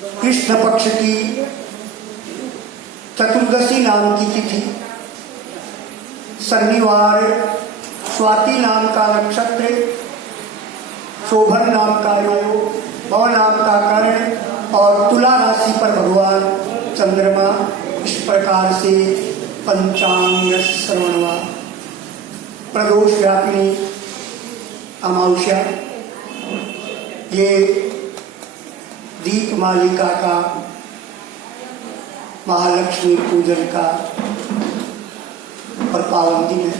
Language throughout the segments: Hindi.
कृष्ण पक्ष की चतुर्दशी नाम की तिथि, शनिवार, स्वाति नाम का नक्षत्र, शोभन नाम का योग, भव नाम का कर्ण और तुला राशि पर भगवान चंद्रमा। इस प्रकार से पंचांग श्रवणवा प्रदोष व्यापिनी अमावस्या, ये दीप मालिका का महालक्ष्मी पूजन का और पावन दिन है।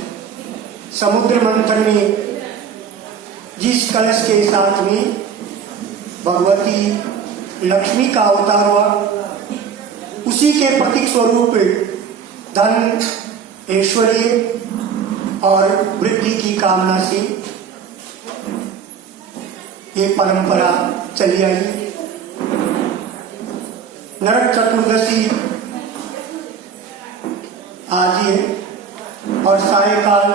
समुद्र मंथन में जिस कलश के साथ में भगवती लक्ष्मी का अवतार हुआ, उसी के प्रतीक स्वरूप धन, ऐश्वर्य और वृद्धि की कामना से ये परंपरा चली आई। नरक चतुर्दशी आज ही है और सायकाल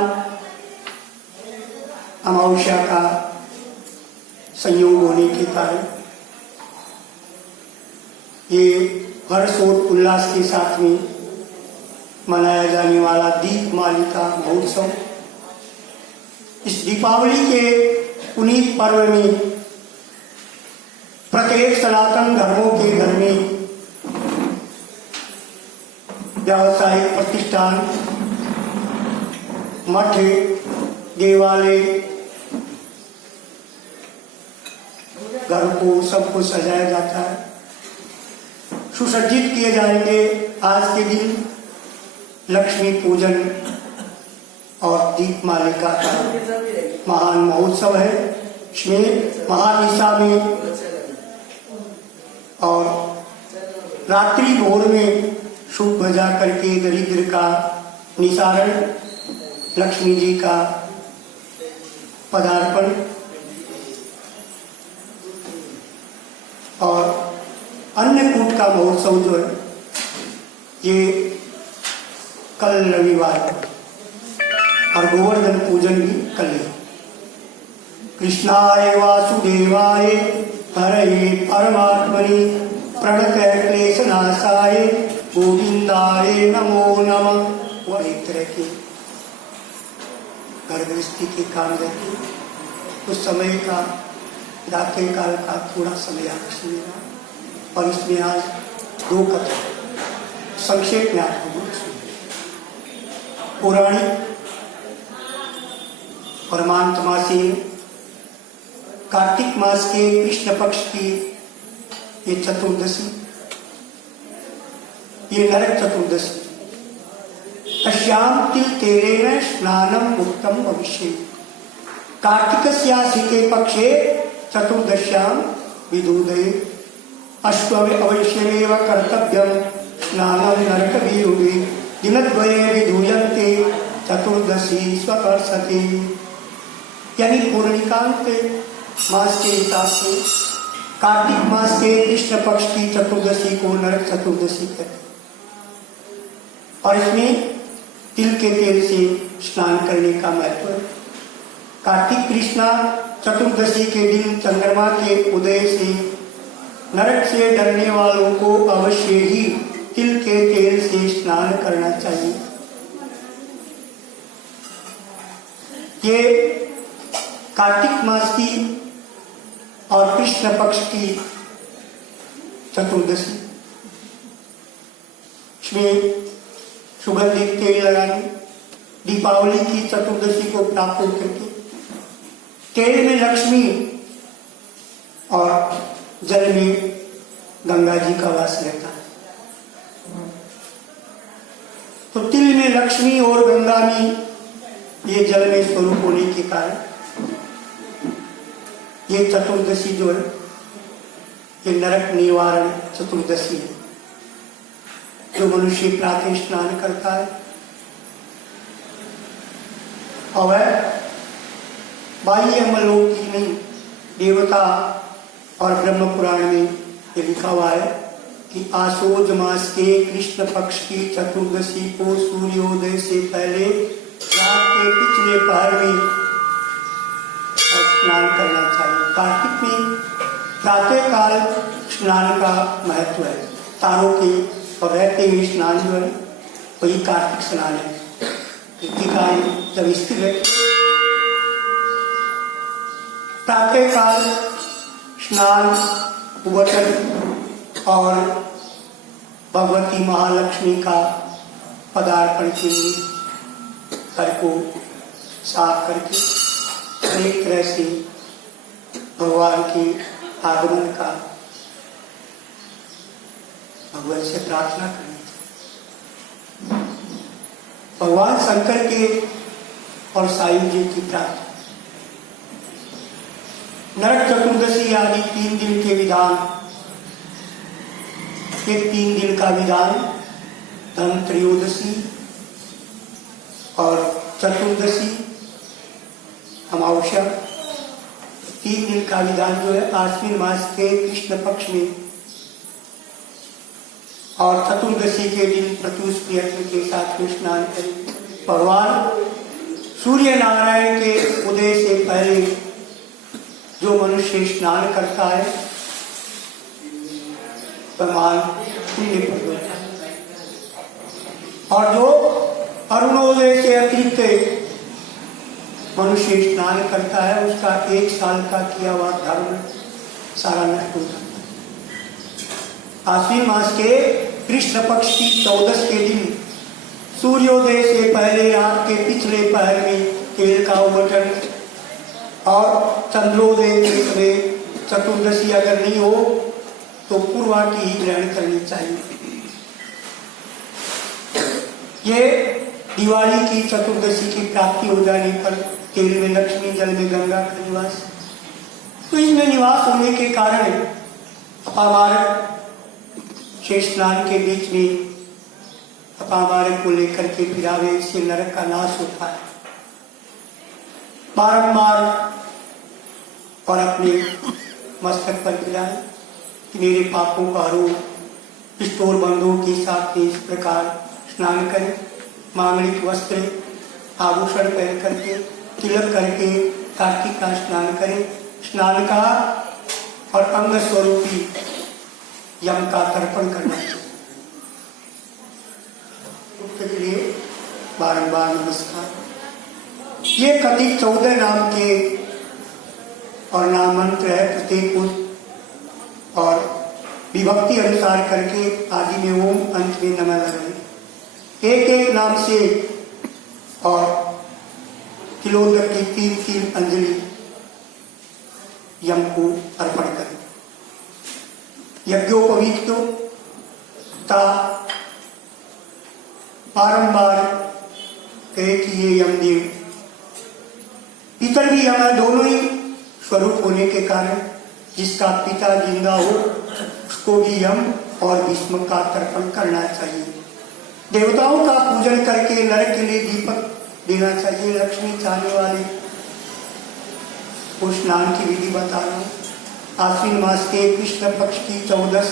अमावस्या का संयोग होने के कारण ये हर्ष और उल्लास के साथ में मनाया जाने वाला दीप मालिका महोत्सव, इस दीपावली के पुनीत पर्व में प्रत्येक सनातन धर्मों के घर में व्यावसायिक प्रतिष्ठान, मठ, देवालय, घर को सबको सजाया जाता है, सुसज्जित किए जाएंगे। आज के दिन लक्ष्मी पूजन और दीप मालिका का महान महोत्सव है। इसमें महानिशा में और रात्रि भोर में शुभ बजा करके दरिद्र का निसारण, लक्ष्मी जी का पदार्पण और अन्नकूट का महोत्सव जो है, ये कल रविवार और गोवर्धन पूजन भी कल है। कृष्णाय वासुदेवाय हरये परमात्मने प्रणतः क्लेशनाशाय गोविंदाय नमो नमः। वो एक तरह की गर्भस्थी के काम रहती, उस समय का रात्रि काल का थोड़ा समय आपको सुनेगा और इसमें आज दो कथा संक्षेप में आपको पौराणिक परमांत मासी कार्तिक मास के कृष्ण पक्ष की ये चतुर्दशी, ये नरक चतुर्दशी, तस्याम तिल तेरेण स्नानम उत्तम भविष्य। कार्तिकस्यासिके पक्षे चतुर्दश्याम विदुदये अश्वमे अवश्यमेव कर्तव्यम स्नानं नरकवीरुवे दिनद्वये विधूयन्ते चतुर्दशी स्वकर्षते। यानी पूर्णिकांत मास के हिसाब से कार्तिक मास के कृष्ण पक्ष की चतुर्दशी को नरक चतुर्दशी कहते हैं और इसमें तिल के तेल से स्नान करने का महत्व है। कार्तिक कृष्णा चतुर्दशी के दिन चंद्रमा के उदय से नरक से डरने वालों को अवश्य ही तिल के तेल से स्नान करना चाहिए। ये कार्तिक मास की और कृष्ण पक्ष की चतुर्दशी, इसमें सुगंधित तेल लगाने, दीपावली की चतुर्दशी को प्राप्त होकर के तेल में लक्ष्मी और जल में गंगा जी का वास रहता है। तो तिल में लक्ष्मी और गंगा में ये जल में स्वरूप होने के कारण ये चतुर्दशी जो है, ये नरक निवारण चतुर्दशी है। जो मनुष्य प्रातः स्नान करता है और वह बाह्य अमलोक की नहीं, देवता और ब्रह्म पुराण में ये लिखा हुआ है कि आशोज मास के कृष्ण पक्ष की चतुर्दशी को सूर्योदय से पहले रात के पिछले पहर में स्नान करना चाहिए। कार्तिक में प्रातः काल स्नान का महत्व है। तारों के और रहते हुए स्नान जो है वही कार्तिक स्नान है। कृतिकाएं जब स्थिर है, प्रातः काल स्नान, उबटन और भगवती महालक्ष्मी का पदार्पण के लिए घर को साफ करके अनेक तरह से भगवान के आगमन का भगवान से प्रार्थना करनी चाहिए। भगवान शंकर के और साईं जी की प्रार्थना, नरक चतुर्दशी आदि 3 दिन के विधान, एक 3 दिन का विधान धन त्रयोदशी और चतुर्दशी अमावस्या, 3 दिन का विधान जो है आश्विन मास के कृष्ण पक्ष में और चतुर्दशी के दिन प्रत्युष प्रयत्न के साथ में स्नान करें। भगवान सूर्य नारायण के उदय से पहले जो मनुष्य स्नान करता है भगवान पुण्य पर होता है, और जो अरुणोदय से अतिरिक्त मनुष्य स्नान करता है उसका 1 साल का किया हुआ धर्म सारा नष्ट हो जाता है। आश्विन मास के कृष्ण पक्ष की 14 के दिन सूर्योदय से पहले रात के पिछले पहर में तेल का उबटन और चंद्रोदय के समय चतुर्दशी अगर नहीं हो तो पूर्वा की ही ग्रहण करनी चाहिए। ये दिवाली की चतुर्दशी की प्राप्ति हो जाने पर तेल में लक्ष्मी, जल में गंगा का निवास, तो इसमें निवास होने के कारण अपामार्ग से स्नान के बीच में अपामार्ग को लेकर के फिरावे, इससे नरक का नाश होता है। बारंबार और अपने मस्तक पर गिराए कि मेरे पापों का हरो, पिस्तौल बंधुओं के साथ इस प्रकार स्नान करें, मांगलिक वस्त्र आभूषण पहन करके तिलक करके कार्तिक का स्नान करें। स्नान का और अंग स्वरूपी यम का तर्पण करना चाहिए। उसके लिए बारंबार नमस्कार। ये कथित 14 नाम के और नाम मंत्र है, प्रत्येक और विभक्ति अनुसार करके आदि में ओम, अंत में नमः लगाएं। एक एक नाम से और तिलोदक की 3-3 अंजलि यम को अर्पण करें। यज्ञोपवीतता बारंबार कहे कि ये यमदेव, पितर भी यम दोनों ही स्वरूप होने के कारण जिसका पिता जिंदा हो उसको भी यम और भीष्म का तर्पण करना चाहिए। देवताओं का पूजन करके नरक के लिए दीपक देना चाहिए। लक्ष्मी चाहने वाले को स्नान की विधि बता रहा हूँ। आश्विन मास के कृष्ण पक्ष की 14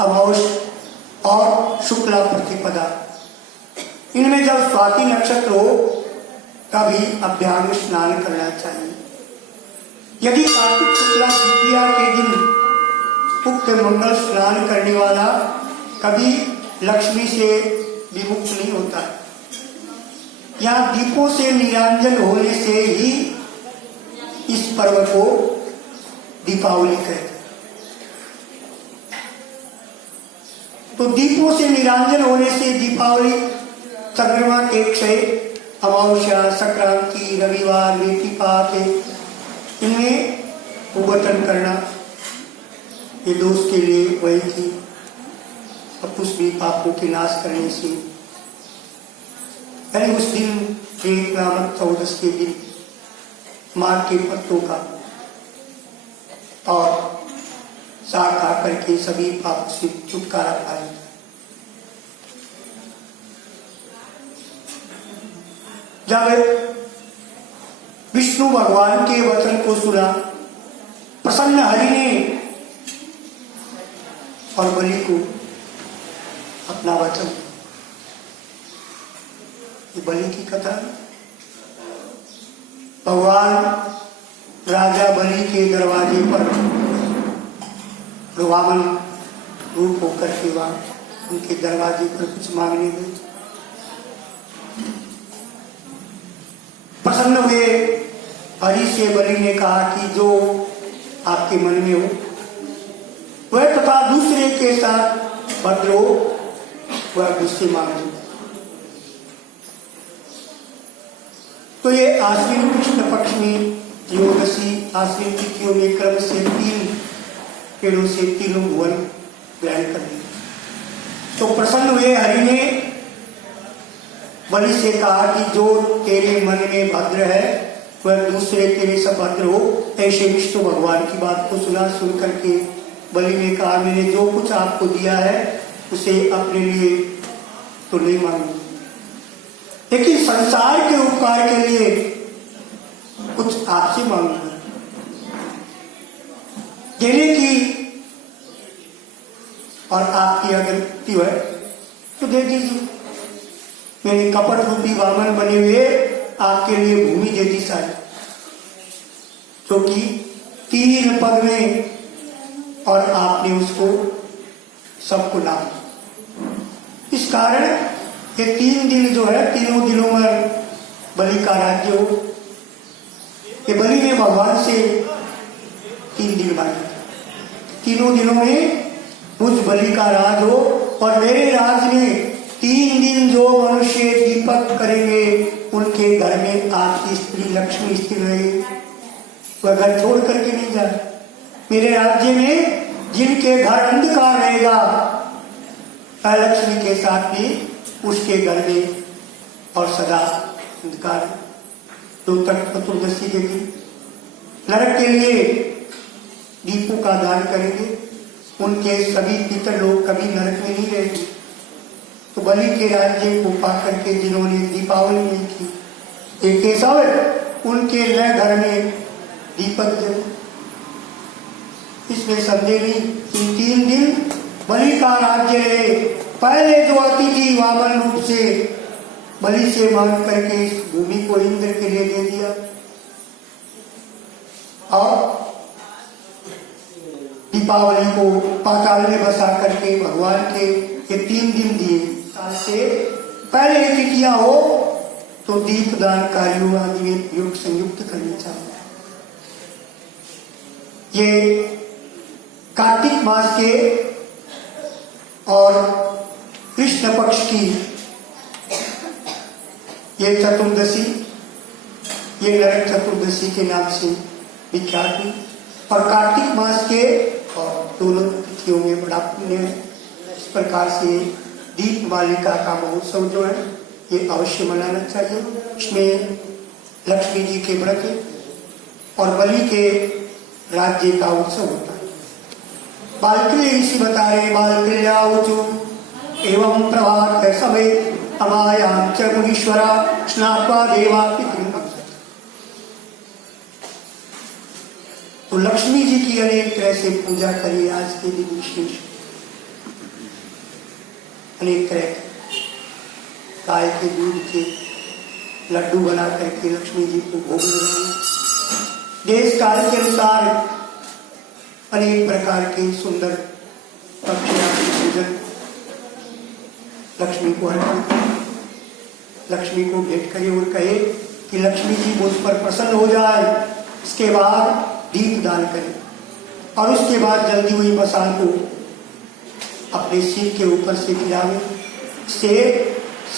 अमावस्या और शुक्ला प्रतिपदा, इनमें जब स्वाति नक्षत्र हो तभी अभ्यांग स्नान करना चाहिए। यदि कार्तिक शुक्ला द्वितीया के दिन उक्त मंगल स्नान करने वाला कभी लक्ष्मी से विमुक्त नहीं होता है। यहाँ दीपों से निरांजन होने से ही इस पर्व को दीपावली कहते हैं। तो दीपों से निरांजन होने से दीपावली, चंद्रमा के क्षय, अमावस्या, संक्रांति, रविवार, बेटीपात, इनमें उबटन करना ये दोष के लिए वही थी। और कुछ भी पापों के नाश करने से, यानी उस दिन एक नामक 14 के दिन मार के पत्तों का और साग खा करके सभी पाप से छुटकारा पाए। जब विष्णु भगवान के वचन को सुना, प्रसन्न हरि ने और बलि को अपना वचन, ये बलि की कथा। भगवान राजा बलि के दरवाजे पर वामन रूप होकर के वहाँ उनके दरवाजे पर कुछ मांगने गए। प्रसन्न हुए हरि से बलि ने कहा कि जो आपके मन में हो वह तथा दूसरे के साथ भद्र हो वह मुझसे मांगो। तो ये आश्विन कृष्ण पक्ष में त्रयोदशी आश्विन तिथियों में क्रम से 3 पेड़ों से तीनों भुवन ग्रहण कर लिए। तो प्रसन्न हुए हरि ने बलि से कहा कि जो तेरे मन में भद्र है वह दूसरे तेरे सब भद्र हो। ऐसे विष्णु भगवान की बात को सुन करके बलि ने कहा मैंने जो कुछ आपको दिया है उसे अपने लिए तो नहीं मांगू, लेकिन संसार के उपकार के लिए कुछ आपसे मांगूंगा। देने की और आपकी अगर युक्ति है तो दे दीजिए। मैंने कपट रूपी वामन बने हुए आपके लिए भूमि दे दी सारी, जो कि 3 पग में, और आपने उसको सबको नाम। इस कारण ये 3 दिन जो है तीनों दिनों में बलि का राज्य हो। ये बलि ने भगवान से 3 दिन मांगे, तीनों दिनों में मुझ बलि का राज हो और मेरे राज में 3 दिन जो मनुष्य दीपक करेंगे उनके घर में आपकी स्त्री लक्ष्मी स्थिर रहेगी, वह घर छोड़ करके नहीं जाए। मेरे राज्य में जिनके घर अंधकार रहेगा लक्ष्मी के साथ भी उसके घर में और सदा अंधकार। जो तक चतुर्दशी के दिन नरक के लिए दीपों का दान करेंगे उनके सभी पितर लोग कभी नरक में नहीं रहेंगे। तो बलि के राज्य को पा करके जिन्होंने दीपावली नहीं की एक केशव उनके नए घर में दीपक जले। इसमें संदेह नहीं, इन 3 दिन बलि का राज्य रहे। पहले जो अतिथि वामन रूप से बलि से मांग करके इस भूमि को इंद्र के लिए दे दिया, और दीपावली को पाताल में बसा करके भगवान के ये 3 दिन दिए। साल से पहले तिथियां हो तो दीपदान कार्यों आदि में योग संयुक्त करनी चाहिए। ये कार्तिक मास के और कृष्ण पक्ष की ये चतुर्दशी ये नरक चतुर्दशी के नाम से विख्यात हुई। और कार्तिक मास के और दोनों तिथियों में बड़ा पुण्य है। इस प्रकार से दीप मालिका का महोत्सव जो है ये अवश्य मनाना चाहिए। इसमें लक्ष्मी जी के व्रत और बलि के राज्य का उत्सव होता है। बालक्रिय ऋषि बता रहे बालक्रियाऊचु एवं प्रभात समय अमायां च मुनीश्वरा स्नात्वा देवा पितृम। तो लक्ष्मी जी की अनेक तरह से पूजा करिए। आज के दिन विशेष अनेक तरह गाय के दूध के लड्डू बना करके लक्ष्मी जी को भोग लगाए। देश काल के अनुसार अनेक प्रकार के सुंदर पक्षियों की पूजन लक्ष्मी को अर्पण करें। लक्ष्मी को भेंट करिए और कहे कि लक्ष्मी जी मुझ पर प्रसन्न हो जाए। इसके बाद दीप दान करें और उसके बाद जल्दी हुई मसाल को अपने सिर के ऊपर से गिरावे। से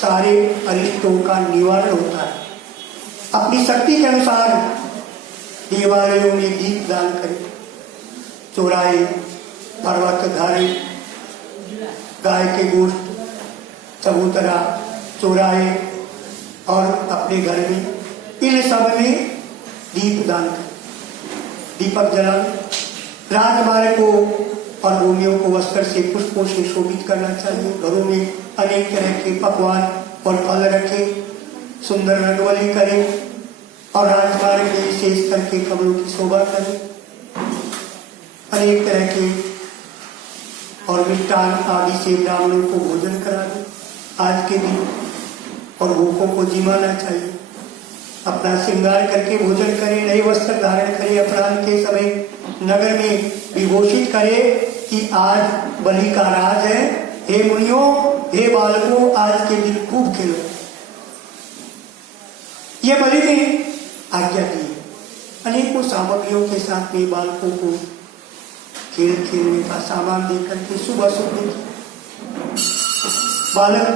सारे अरिष्टों का निवारण होता है। अपनी शक्ति के अनुसार देवालयों में दीप दान करें। चौराहे, पर्वत, धारे, गाय के गोश्त, चबूतरा, चौराहे और अपने घर में इन सब में दीप दान करें। दीपक जलाएं। राजमार्ग को और भूमियों को वस्त्र से पुष्पों से शोभित करना चाहिए। घरों में अनेक तरह के पकवान और फल रखें। सुंदर रंगवली करें और राजमार्ग में विशेष करके कमलों की शोभा करें। अनेक तरह के और मिष्टान आदि से ब्राह्मणों को भोजन करा दें आज के दिन। और भूखों को जिमाना चाहिए। अपना श्रृंगार करके भोजन करें। नए वस्त्र धारण करें। अपराह्न के समय नगर में विभूषित करें कि आज बलि का राज है, हे मुनियों, हे बालकों, आज के दिन खूब खेलो। ये बलि ने आज्ञा दी। अनेकों सामग्रियों के साथ में बालकों को खेल खेलने का सामान देकर के सुबह सुबह बालक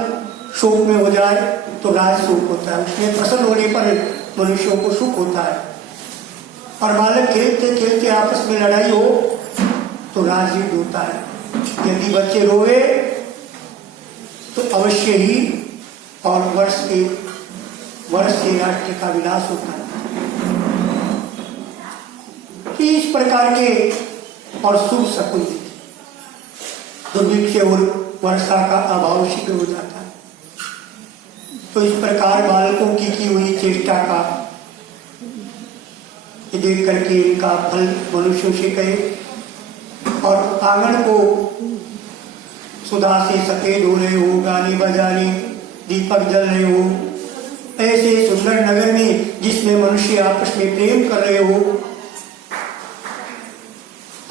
शोक में हो जाए तो राज सुख होता है, उसमें प्रसन्न होने पर मनुष्यों को सुख होता है। और बालक खेलते खेलते आपस में लड़ाई हो तो राज युद्ध होता है। यदि बच्चे रोए तो अवश्य ही और वर्ष से राष्ट्र का विनाश होता है। इस प्रकार के और शुभ शकुन दुर्भिक्ष और वर्षा का अभाव सिद्ध हो जाता है। तो इस प्रकार बालकों की हुई चेष्टा का देख करके इनका फल मनुष्यों से कहे और आंगन को सुधा से सफेद हो रहे हो, गाने बजाने दीपक जल रहे हो, ऐसे सुंदर नगर में जिसमें मनुष्य आपस में प्रेम कर रहे हो,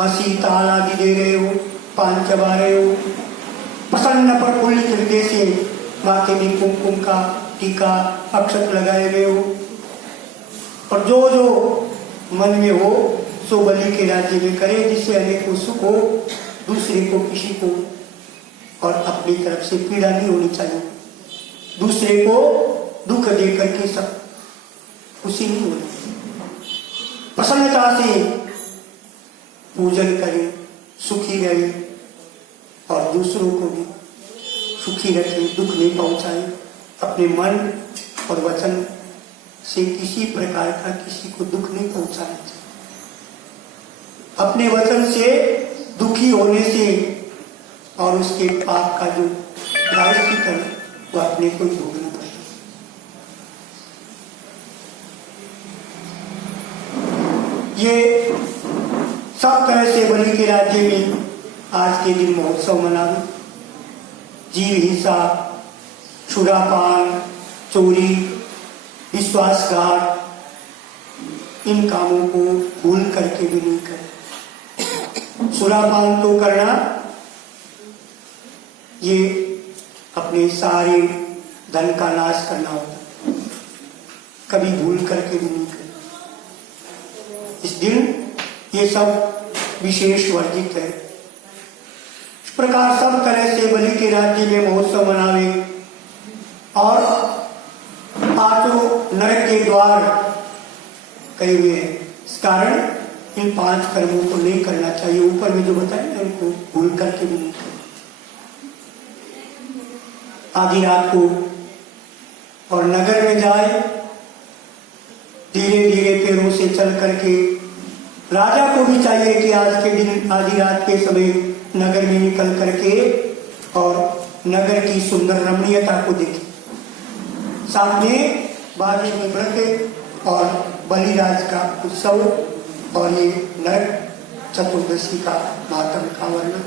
हंसी ताल आदि दे रहे हो, पान चबा रहे हो, प्रसन्न प्रफुल्लित हृदय से माथे में कुमकुम का टीका अक्षत लगाए हुए हो, और जो जो मन में हो सो बलि के राज्य में करे, जिससे अनेकों सुख हो, दूसरे को किसी को और अपनी तरफ से पीड़ा नहीं होनी चाहिए। दूसरे को दुख दे करके सब खुशी नहीं होनी, प्रसन्नता से पूजन करें, सुखी रहे और दूसरों को भी सुखी रखें, दुख नहीं पहुंचाए। अपने मन और वचन से किसी प्रकार का किसी को दुख नहीं पहुंचाना चाहिए। अपने वचन से दुखी होने से और उसके पाप का जो प्रायश्चित है वो अपने को ही भोगना पड़ता है। ये सब तरह से बलि के राज्य में आज के दिन महोत्सव मनावे। जीव हिंसा, छुरापान, चोरी, विश्वासघात, इन कामों को भूल करके भी नहीं करें। छुरापान तो करना ये अपने सारे धन का नाश करना होता है, कभी भूल करके भी नहीं करें। इस दिन ये सब विशेष वर्जित है। इस प्रकार सब तरह से बलि के राज्य में महोत्सव मनावे और पांचों नरक के द्वार कहे हुए हैं। इस कारण इन 5 कर्मों को नहीं करना चाहिए। ऊपर में जो बताया उनको भूल करके भी नहीं करना। आधी रात को और नगर में जाए, धीरे धीरे पैरों से चल करके राजा को भी चाहिए कि आज के दिन आधी रात के समय नगर में निकल करके और नगर की सुंदर रमणीयता को देखे। साथ में बाद में व्रत और बलिराज का उत्सव और ये नरक चतुर्दशी का मातम का वर्णन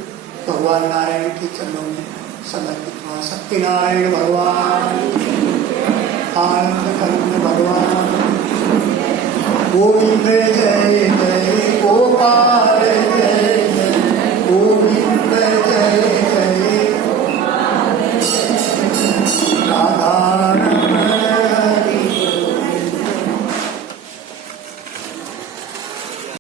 भगवान नारायण के चरणों में समर्पित हुआ। सत्यनारायण भगवान, आनंद कंद भगवान, गोविंद जय जय।